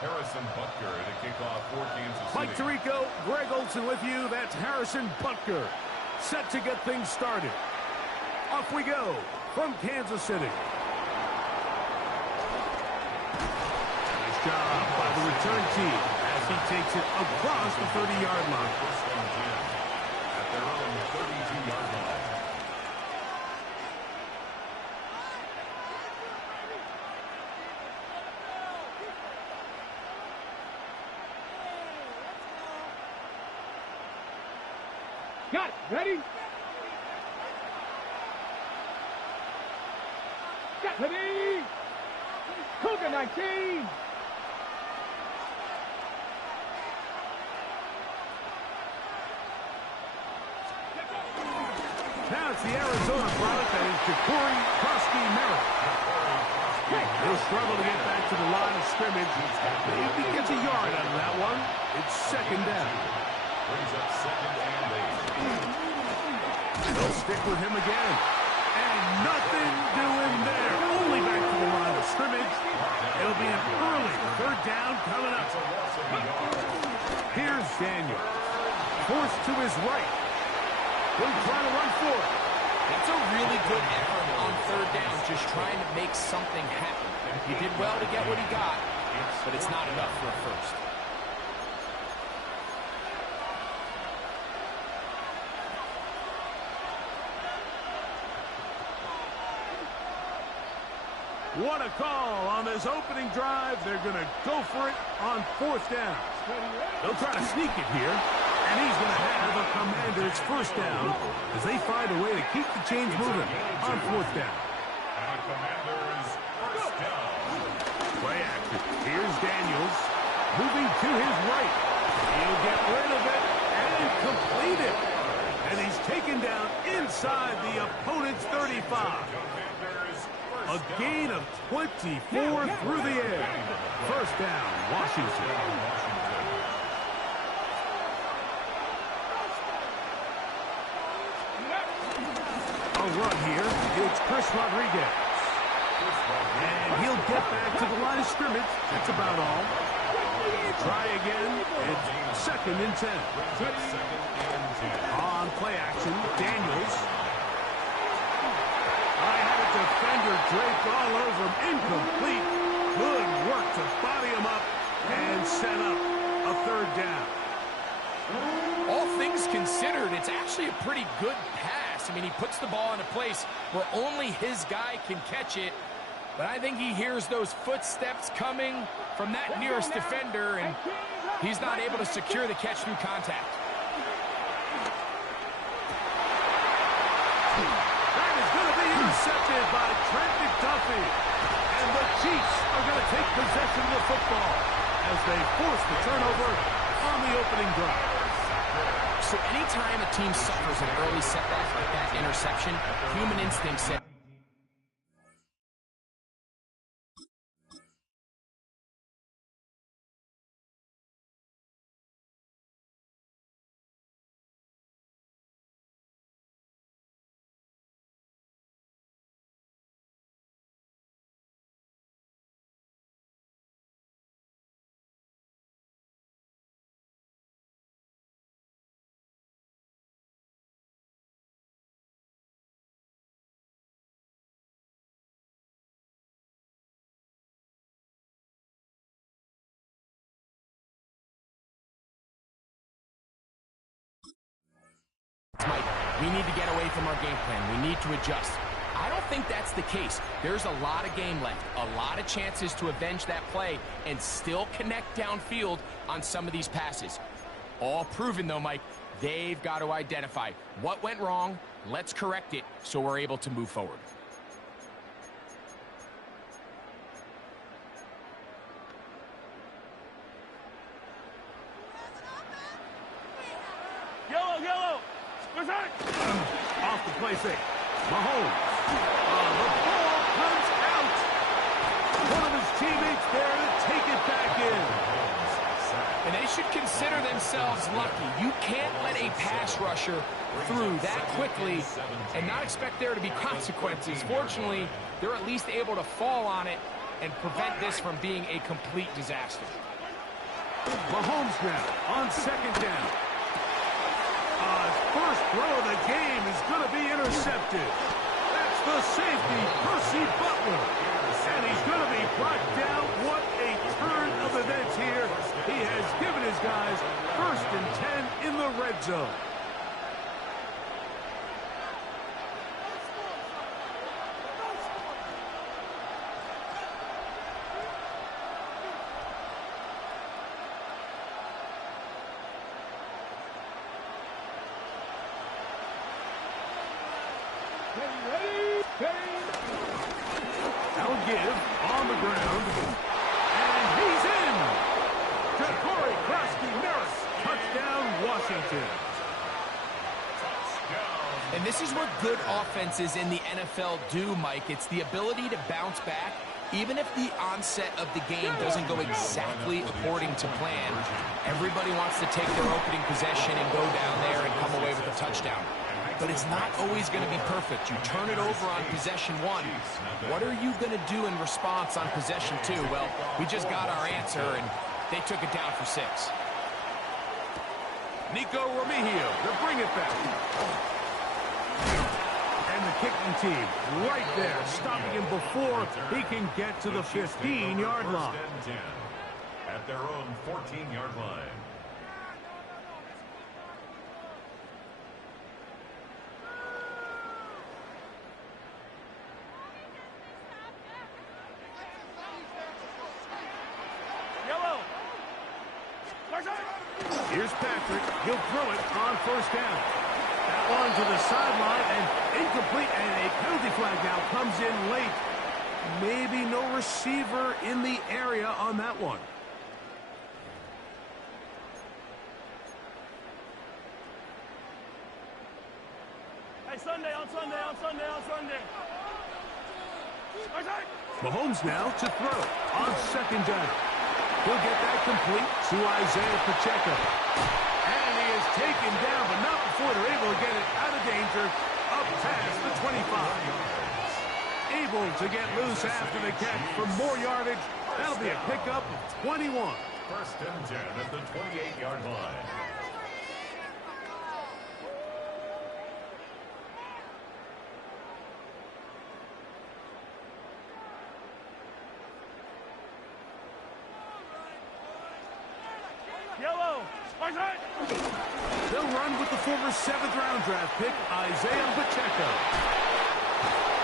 Harrison Butker to kick off for Kansas City. Mike Tirico, Greg Olson with you. That's Harrison Butker. Set to get things started. Off we go from Kansas City. Nice job by the return team as he takes it across the 30-yard line. At their own 32-yard line. Got it. Ready? Got ready. Cougar 19. Now it's the Arizona product that is Ja'Cory Krosky-Merritt. He'll struggle to get back to the line of scrimmage. Maybe he gets a yard out of that one. It's second down. Brings up 2nd and 8. They'll stick with him again. And nothing doing there. Only back to the line of scrimmage. It'll be an early 3rd down coming up. Here's Daniel. Forced to his right. He'll try to run for it. That's a really good effort on 3rd down, just trying to make something happen. He did well to get what he got, but it's not enough for a first. What a call on this opening drive. They're going to go for it on 4th down. They'll try to sneak it here, and he's going to have a Commander's 1st down as they find a way to keep the chains moving on 4th down. And Commander's 1st down. Play action. Here's Daniels moving to his right. He'll get rid of it and complete it. And he's taken down inside the opponent's 35. A gain of 24 through the air. 1st down, Washington. A run here. It's Chris Rodriguez. And he'll get back to the line of scrimmage. That's about all. Try again. It's 2nd and 10. On play action, Daniels. Defender draped all over him. Incomplete. Good work to body him up and set up a 3rd down. All things considered, it's actually a pretty good pass. I mean, he puts the ball in a place where only his guy can catch it. But I think he hears those footsteps coming from that nearest defender, and he's not able to secure the catch through contact. Intercepted by Trent McDuffie. And the Chiefs are going to take possession of the football as they force the turnover on the opening drive. So anytime a team suffers an early setback like that interception, human instinct says, Mike, we need to get away from our game plan. We need to adjust. I don't think that's the case. There's a lot of game left, a lot of chances to avenge that play and still connect downfield on some of these passes. All proven, though, Mike. They've got to identify what went wrong. Let's correct it so we're able to move forward. Yellow. Off the play fake. Mahomes. The ball comes out. One of his teammates there to take it back in. And they should consider themselves lucky. You can't let a pass rusher through that quickly and not expect there to be consequences. Fortunately, they're at least able to fall on it and prevent this from being a complete disaster. Mahomes now on second down. First throw of the game is going to be intercepted. That's the safety, Percy Butler. And he's going to be brought down. What a turn of events here. He has given his guys 1st and 10 in the red zone. That'll give on the ground. And he's in. Ja'Cory Krosky-Merritt. Touchdown, Washington. And this is what good offenses in the NFL do, Mike. It's the ability to bounce back, even if the onset of the game doesn't go exactly according to plan. Everybody wants to take their opening possession and go down there and come away with a touchdown. But it's not always going to be perfect. You turn it over on possession 1. What are you going to do in response on possession 2? Well, we just got our answer, and they took it down for 6. Nico Remigio to bring it back. And the kicking team right there, stopping him before he can get to the 15-yard line. At their own 14-yard line. Here's Patrick. He'll throw it on 1st down. That one to the sideline and incomplete, and a penalty flag now comes in late. Maybe no receiver in the area on that one. Hey, Sunday, on Sunday, on Sunday, on Sunday. Mahomes now to throw on 2nd down. He'll get that complete to Isaiah Pacheco. And he is taken down, but not before they're able to get it out of danger, up past the 25. Able to get loose after the catch for more yardage. That'll be a pickup of 21. 1st and 10 at the 28-yard line. They'll run with the former 7th-round draft pick, Isaiah Pacheco.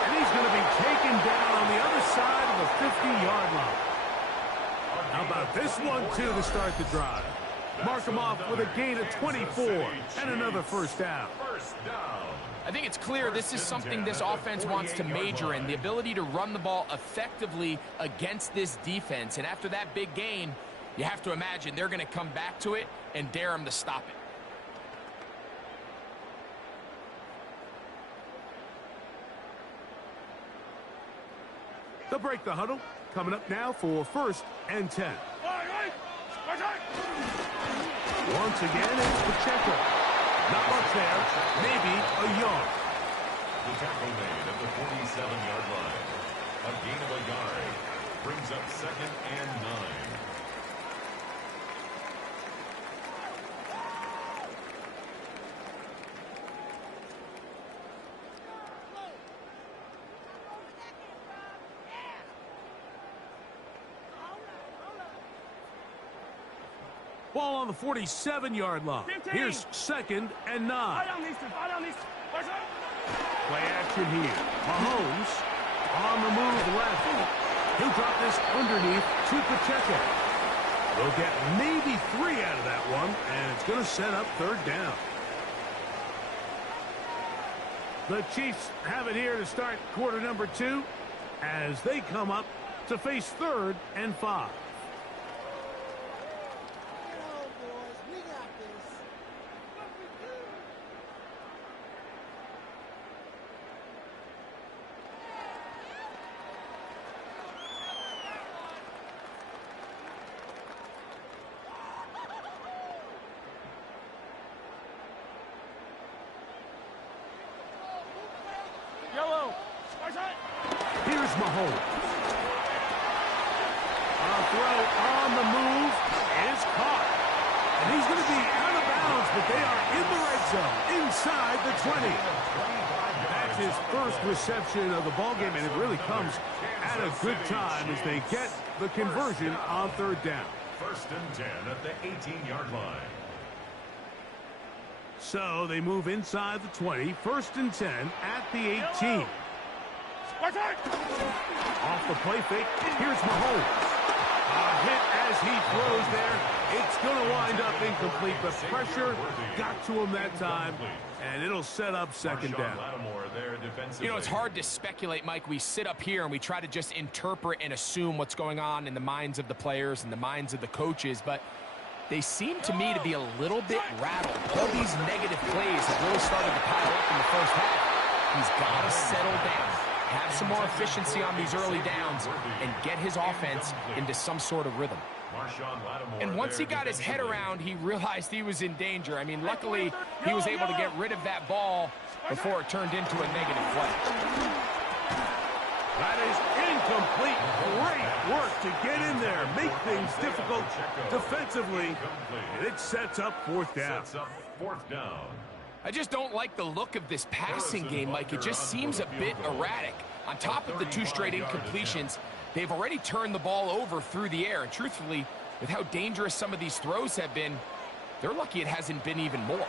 And he's going to be taken down on the other side of the 50-yard line. How about this one, too, to start the drive? Mark him off with a gain of 24 and another 1st down. I think it's clear this is something this offense wants to major in, the ability to run the ball effectively against this defense. And after that big gain, you have to imagine they're going to come back to it and dare him to stop it. They'll break the huddle. Coming up now for 1st and 10. Once again, it's Pacheco. Not much there. Maybe a yard. The tackle made at the 47-yard line. A gain of a yard. Brings up 2nd and 9. Ball on the 47-yard line. 15. Here's 2nd and 9. Play action here. Mahomes on the move left. He'll drop this underneath to Pacheco. They'll get maybe 3 out of that one, and it's going to set up 3rd down. The Chiefs have it here to start quarter number 2 as they come up to face 3rd and 5. Here's Mahomes. so, inside the 20. That's his first reception of the ballgame, and it really comes at a good time as they get the conversion on third down. First and 10 at the 18-yard line. So they move inside the 20, first and 10 at the 18. Off the play fake, here's Mahomes. A hit as he throws there. It's going to wind up incomplete. The pressure got to him that time, and it'll set up second down. You know, it's hard to speculate, Mike. We sit up here and we try to just interpret and assume what's going on in the minds of the players and the minds of the coaches, but they seem to me to be a little bit rattled. All these negative plays have really started to pile up in the first half. He's got to settle down, have some more efficiency on these early downs, and get his offense into some sort of rhythm. And once he got his head around, he realized he was in danger. I mean, luckily, he was able to get rid of that ball before it turned into a negative play. That is incomplete. Great work to get in there, make things difficult defensively, and it sets up fourth down. I just don't like the look of this passing game, Mike. It just seems a bit erratic. On top of the 2 straight incompletions, they've already turned the ball over through the air. And truthfully, with how dangerous some of these throws have been, they're lucky it hasn't been even more.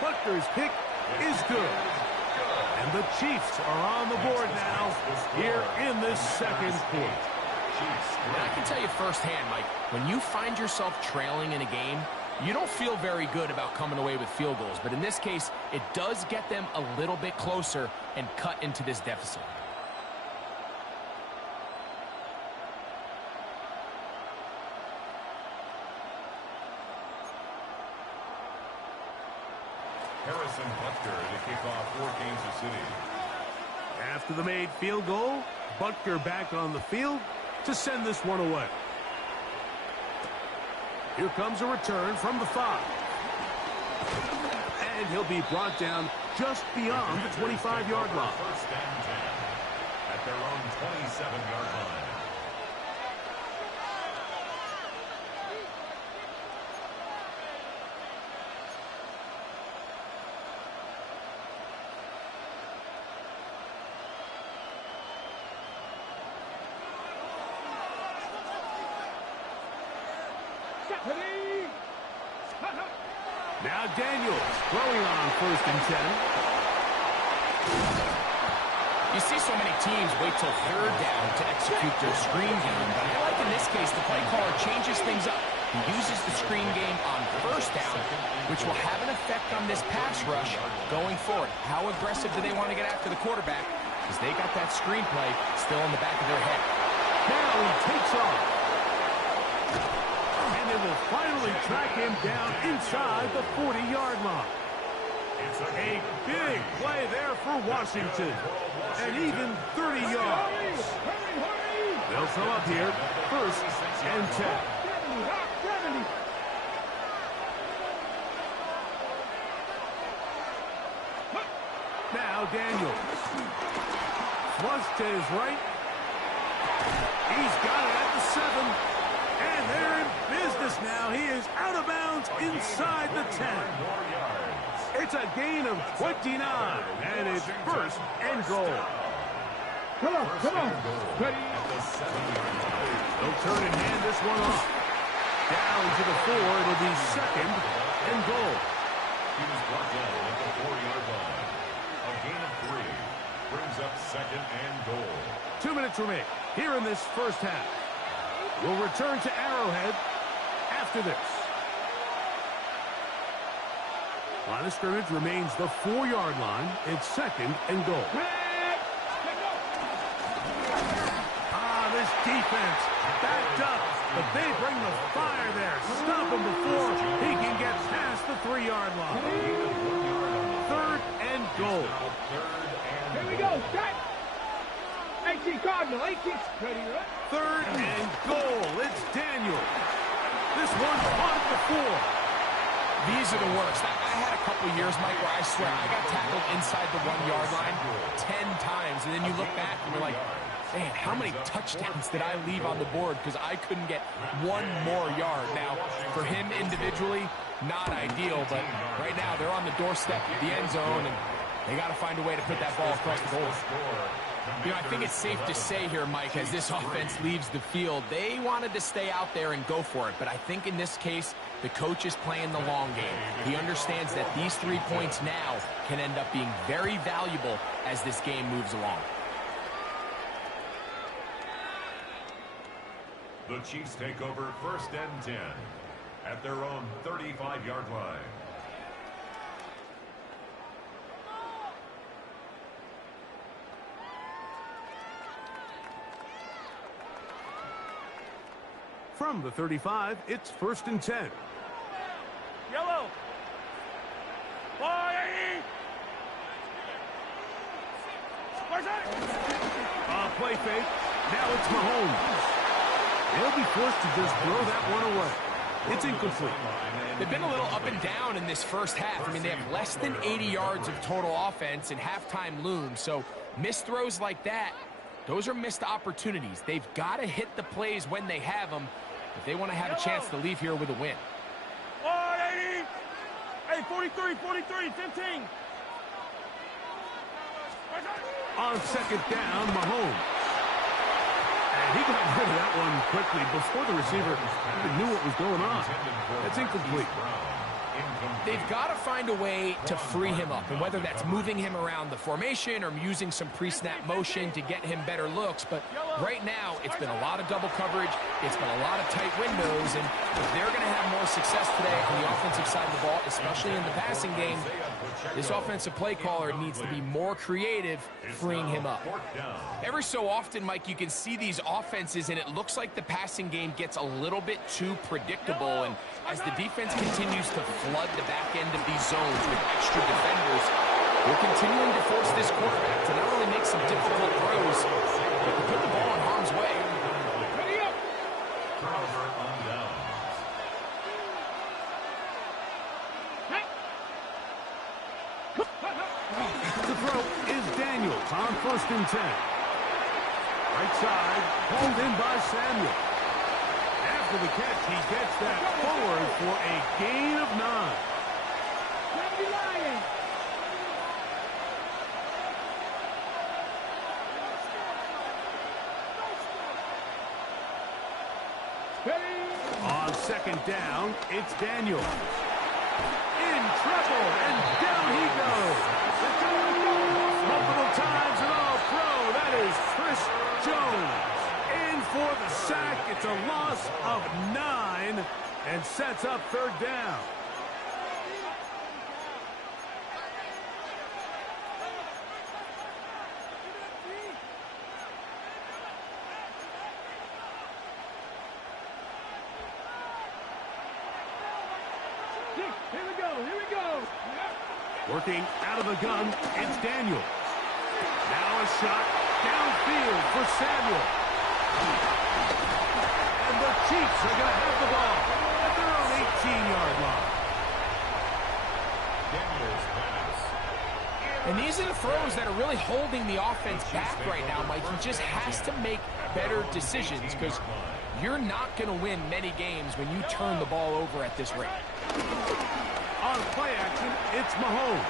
Butker's kick is good. And the Chiefs are on the board now here in this second quarter. And I can tell you firsthand, Mike, when you find yourself trailing in a game, you don't feel very good about coming away with field goals. But in this case, it does get them a little bit closer and cut into this deficit. Harrison Butker to kick off for Kansas City. After the made field goal, Butker back on the field to send this one away. Here comes a return from the 5. And he'll be brought down just beyond the 25-yard line. First and 10 at their own 27-yard line. Now Daniels throwing on first and 10. You see so many teams wait till third down to execute their screen game, but I like in this case the play caller changes things up. He uses the screen game on first down, which will have an effect on this pass rush going forward. How aggressive do they want to get after the quarterback? Because they got that screen play still in the back of their head. Now he takes off. And it will finally track him down inside the 40-yard line. A big play there for Washington. And even 30 yards. They'll come up here, first and 10. Now Daniels. Flush to his right. He's got it at the 7. And they're in business now. He is out of bounds inside the 10. It's a gain of 29, and it's first and goal. Come on, come on. Ready? They'll turn and hand this one off. Down to the 4, it'll be second and goal. He was brought down at the 4-yard line. A gain of 3 brings up second and goal. 2 minutes remain here in this first half. We'll return to Arrowhead after this. Line of scrimmage remains the 4-yard line. It's second and goal. This defense backed up, but they bring the fire there. Stop him before he can get past the 3-yard line. Third and goal. Here we go, set. 18 Cardinal, 18. Ready, right? Third and goal. It's Daniel. This one's on the 4. These are the worst. I had a couple years, Mike, where I swear I got tackled inside the 1-yard line 10 times, and then you look back and you're like, man, how many touchdowns did I leave on the board because I couldn't get one more yard? Now, for him individually, not ideal, but right now they're on the doorstep of the end zone, and they got to find a way to put that ball across the goal. You know, I think it's safe to say here, Mike, as this offense leaves the field, they wanted to stay out there and go for it. But I think in this case, the coach is playing the long game. He understands that these 3 points now can end up being very valuable as this game moves along. The Chiefs take over 1st and 10 at their own 35-yard line. From the 35, it's 1st and 10. Yellow. Play fake. Now it's Mahomes. They'll be forced to just throw that one away. It's incomplete. They've been a little up and down in this first half. I mean, they have less than 80 yards of total offense and halftime looms. So missed throws like that, those are missed opportunities. They've got to hit the plays when they have them if they want to have a chance to leave here with a win. 180. Hey, 43, 15. On 2nd down, Mahomes. And he got rid of that one quickly before the receiver even knew what was going on. That's incomplete. They've got to find a way to free him up, and whether that's moving him around the formation or using some pre-snap motion to get him better looks. But right now, it's been a lot of double coverage. It's been a lot of tight windows, and if they're going to have more success today on the offensive side of the ball, especially in the passing game, this offensive play caller needs to be more creative, freeing him up. Every so often, Mike, you can see these offenses, and it looks like the passing game gets a little bit too predictable, and as the defense continues to flood the back end of these zones with extra defenders, they're continuing to force this quarterback to not only make some difficult throws, but to put the ball in harm's way. Turnover on downs. The throw is Daniels on 1st and 10. Right side, pulled in by Samuel. After the catch, he gets that forward for a gain of 9. On 2nd down, it's Daniels. In trouble, and down he goes. Multiple times and all pro. That is Chris Jones. In for the sack. It's a loss of 9 and sets up 3rd down. Here we go. Working out of the gun, it's Daniels. Now a shot downfield for Samuel. And the Chiefs are going to have the ball at their own 18-yard line. Daniels pass. And these are the throws that are really holding the offense back right now, Mike. He just has to make better decisions because you're not going to win many games when you turn the ball over at this rate. On play action, it's Mahomes.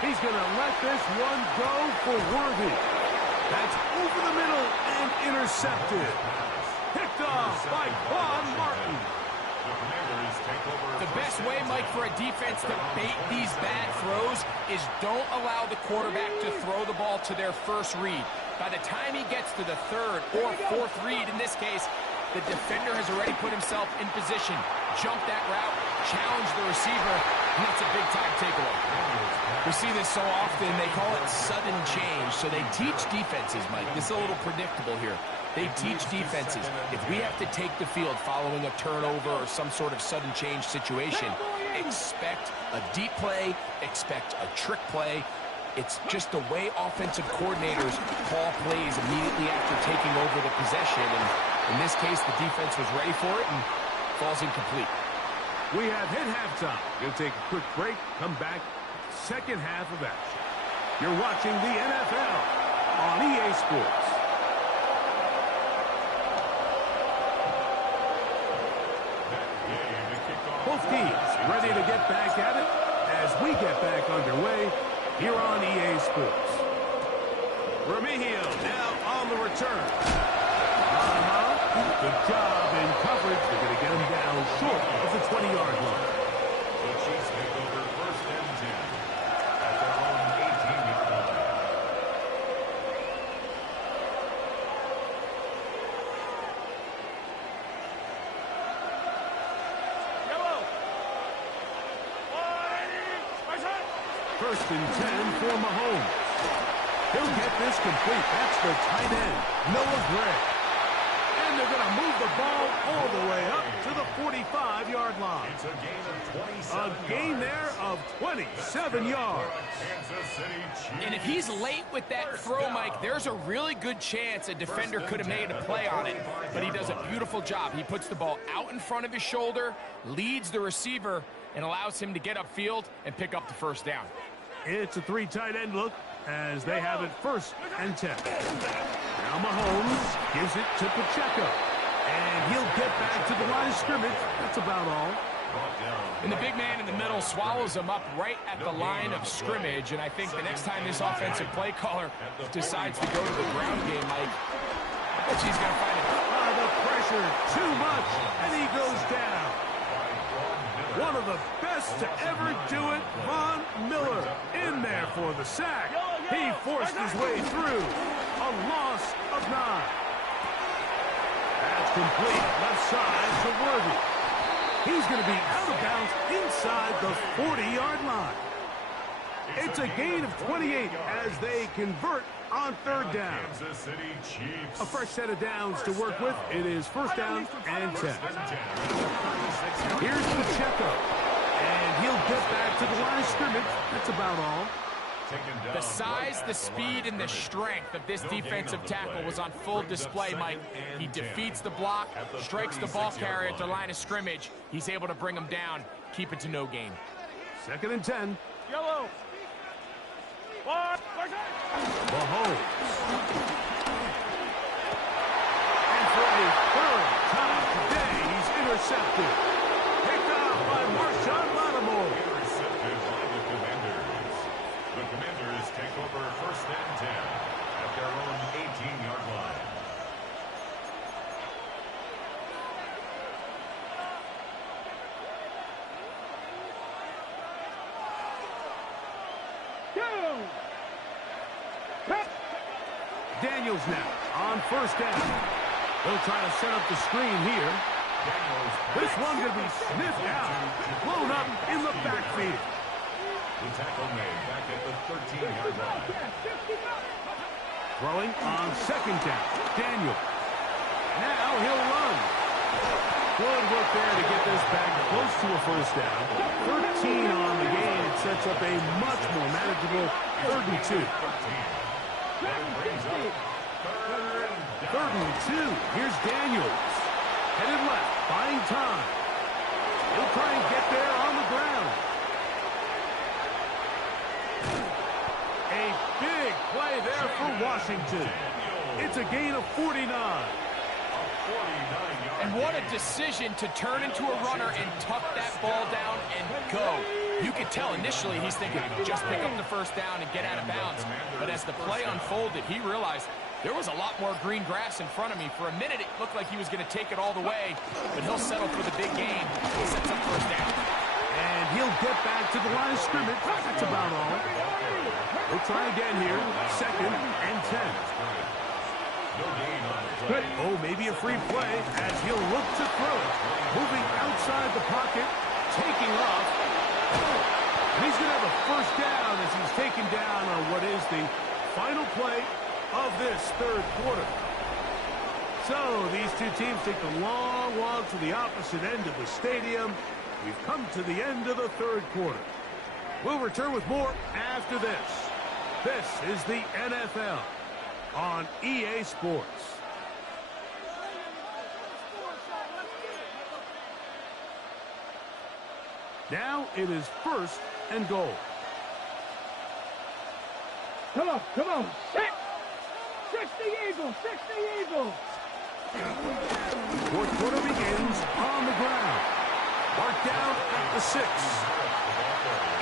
He's going to let this one go for Worthy. That's over the middle and intercepted. Picked off by Claude Martin. The best way, Mike, for a defense to bait these bad throws is don't allow the quarterback to throw the ball to their first read. By the time he gets to the 3rd or 4th read, in this case, the defender has already put himself in position, jumped that route, challenged the receiver, and that's a big-time takeaway. We see this so often, they call it sudden change. So they teach defenses, Mike. This is a little predictable here. They teach defenses, if we have to take the field following a turnover or some sort of sudden change situation, expect a deep play, expect a trick play. It's just the way offensive coordinators call plays immediately after taking over the possession. And in this case, the defense was ready for it and falls incomplete. We have hit halftime. We'll take a quick break, come back, second half of action. You're watching the NFL on EA Sports. Both teams ready to get back at it as we get back underway here on EA Sports. Remigio now on the return. Good job in coverage. They're going to get him down short of the 20-yard line. The Chiefs take over first and 10 at their own 18-yard line. Yellow. First and 10 for Mahomes. He'll get this complete. That's the tight end, Noah Gray. And they're going to move the ball all the way up to the 45-yard line. It's a gain of 27 A gain there of 27 yards. Kansas City Chiefs. And if he's late with that throw, Mike, there's a really good chance a defender could have made a play on it. But he does a beautiful job. He puts the ball out in front of his shoulder, leads the receiver, and allows him to get upfield and pick up the first down. It's a three tight end look as they have it first and 10. Now Mahomes gives it to Pacheco. And he'll get back to the line of scrimmage. That's about all. And the big man in the middle swallows him up right at the line of scrimmage. And I think the next time this offensive play caller decides to go to the ground game, Mike, I bet he's going to find it. The pressure, too much, and he goes down. One of the best to ever do it, Von Miller, in there for the sack. He forced his way through. A loss of 9. That's complete. Left side to Worthy. He's going to be out of bounds inside the 40-yard line. It's a gain of 28 as they convert on third down. Kansas City Chiefs. A fresh set of downs to work with. It is first down and 10. Here's Pacheco. And he'll get back to the line of scrimmage. That's about all. The size, the speed, and the strength of this defensive tackle was on full display, Mike. He defeats the block, strikes the ball carrier at the line of scrimmage. He's able to bring him down, keep it to no gain. Second and 10. Yellow. Mahomes. And for a third time today, he's intercepted. Picked off by Marshawn Lattimore. Intercepted by the Commanders. The Commanders take over first and 10 at their own 18-yard line. Daniels now on first down. They'll try to set up the screen here. This one going to be sniffed out, blown up in the backfield. The tackle made back at the 13-yard line. Throwing on second down. Daniel. Now he'll run. Good work there to get this back close to a first down. 13 on the game. It sets up a much more manageable 3rd and 2. Third and 2. Here's Daniels. Headed left, buying time. He'll try and get there on the ground. A big play there for Washington. It's a gain of 49. And what a decision to turn into a runner and tuck that ball down and go. You could tell initially he's thinking, just pick up the first down and get out of bounds. But as the play unfolded, he realized there was a lot more green grass in front of me. For a minute, it looked like he was going to take it all the way, but he'll settle for the big gain. He sets up first down. And he'll get back to the line of scrimmage. That's about all. We'll try again here. Second and 10. Oh, maybe a free play as he'll look to throw it. Moving outside the pocket, taking off. And he's going to have a first down as he's taken down on what is the final play of this third quarter. So these two teams take the long walk to the opposite end of the stadium. We've come to the end of the third quarter. We'll return with more after this. This is the NFL on EA Sports. Now it is first and goal. Come on, set! 60 Eagles, 60 Eagles! Fourth quarter begins on the ground. Marked down the 6.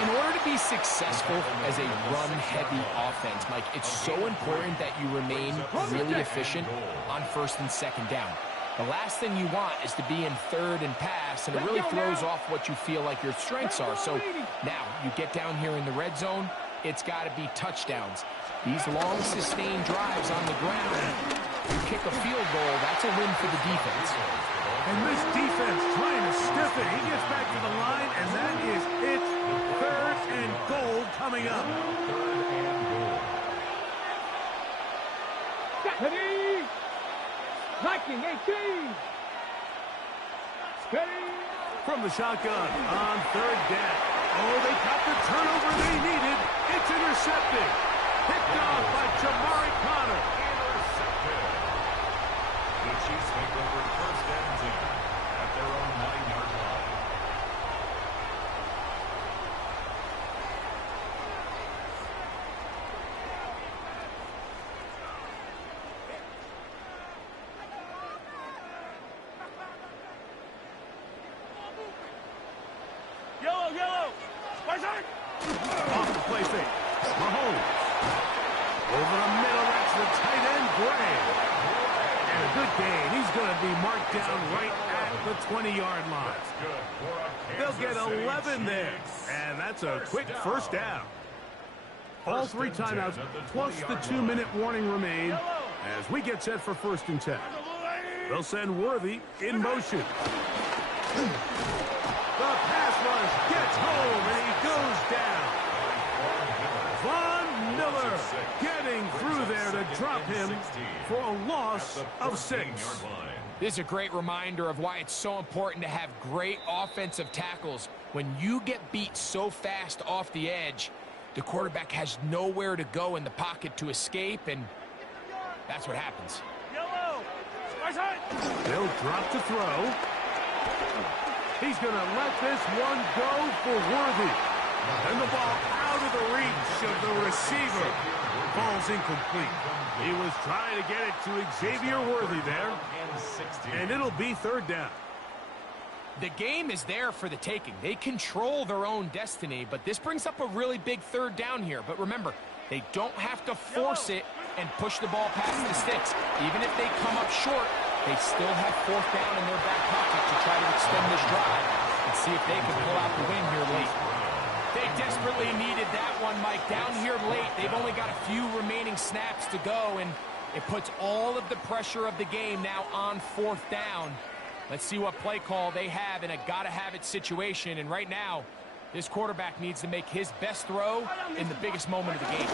In order to be successful as a run-heavy offense, Mike, it's so important that you remain really efficient on first and second down. The last thing you want is to be in third and pass, and it really throws off what you feel like your strengths are. So now you get down here in the red zone, it's got to be touchdowns. These long, sustained drives on the ground, you kick a field goal, that's a win for the defense. And this defense trying to stiff it. He gets back to the line, and that is it. 3rd and goal coming up. Steady! Liking 18! Steady! From the shotgun on 3rd down. Oh, they got the turnover they needed. It's intercepted. Picked off by Jamari Connor. The Chiefs make over 1st and 10 at their own 9-yard line. Yellow, yellow. Right side. Off the play fake. Mahomes. Over the middle, that's the tight end, Gray. And a good gain. He's going to be marked down right at the 20-yard line. They'll get 11 there. And that's a quick first down. All 3 timeouts plus the 2-minute warning remain as we get set for 1st and 10. They'll send Worthy in motion. The pass rush gets home, and he goes down. Von Miller getting through there to drop him for a loss of 6. This is a great reminder of why it's so important to have great offensive tackles. When you get beat so fast off the edge, the quarterback has nowhere to go in the pocket to escape, and that's what happens. Yellow. Right side. They'll drop to throw. He's going to let this one go for Worthy. And the ball out of the reach of the receiver. Ball's incomplete. He was trying to get it to Xavier Worthy there. And it'll be 3rd down. The game is there for the taking. They control their own destiny, but this brings up a really big 3rd down here. But remember, they don't have to force it and push the ball past the sticks. Even if they come up short, they still have 4th down in their back pocket to try to extend this drive and see if they can pull out the win here late. They desperately needed that one, Mike. Down here late, they've only got a few remaining snaps to go, and it puts all of the pressure of the game now on 4th down. Let's see what play call they have in a gotta-have-it situation, and right now, this quarterback needs to make his best throw in the biggest moment of the game.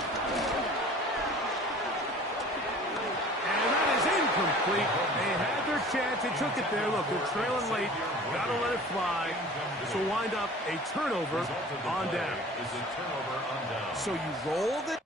And that is incomplete. They had their chance. They took it there. Look, they're trailing late. Got to let it fly. This will wind up a turnover on down. So you roll the